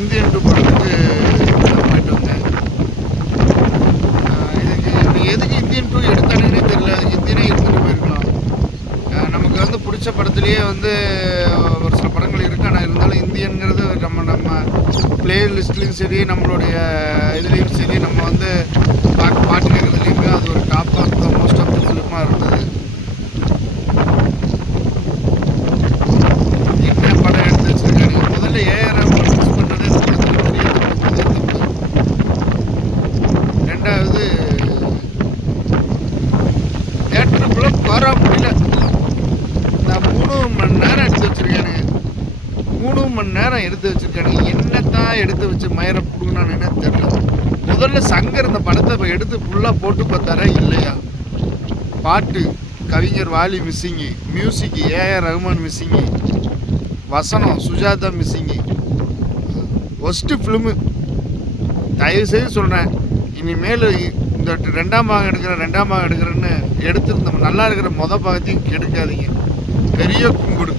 Indian 2 படத்துக்கு நான் போயிட்டு வந்தேன். இதுக்கு எதுக்கு இந்தியன் 2 எடுத்தானுங்கன்னே தெரியல. அதுக்கு இந்தியனே இருந்துட்டு போயிருக்கலாம். நமக்கு வந்து பிடிச்ச படத்துலேயே வந்து ஒரு சில படங்கள் இருக்குது. ஆனால் இருந்தாலும் இந்தியன்கிறது நம்ம ப்ளே லிஸ்ட்லேயும் சரி, நம்மளுடைய இதுலேயும் சரி, நம்ம வந்து பாட்டு கேட்குறதுலேயுமே அது ஒரு top of the most of the ஃபிலிமாக இருந்தது. என்ன படம் எடுத்து வச்சுருக்காங்க. முதல்ல ஏஆர் மிஸ் பண்ணுறது இந்த படத்தில் பெரிய தப்பு. ரெண்டாவது தேட்டருக்குள்ளே வர முடியல. நான் 3 மணி நேரம் எடுத்து வச்சுருக்கானுங்க. 3 மணி நேரம் எடுத்து வச்சுருக்கானுங்க. என்னத்தான் எடுத்து வச்சு மயிரை பிடுங்கினான்னு தெரியல. முதல்ல சங்கர் இந்த படத்தை எடுத்து ஃபுல்லாக போட்டு பார்த்தாரா இல்லையா? பாட்டு கவிஞர் வாலி மிஸ்ஸிங்கு, மியூசிக்கு ஏஆர் ரஹ்மான் மிஸ்ஸிங்கு, வசனம் சுஜாதா மிஸ்ஸிங்கு, ஒஸ்ட்டு ஃபிலிமு. தயவுசெய்து சொல்கிறேன், இனிமேல் இந்த 2ஆம் பாகம் எடுக்கிறேன்னு எடுத்துருந்தோம். நல்லா இருக்கிற பாகத்தையும் கெடுக்காதீங்க. பெரிய கும்பிடு.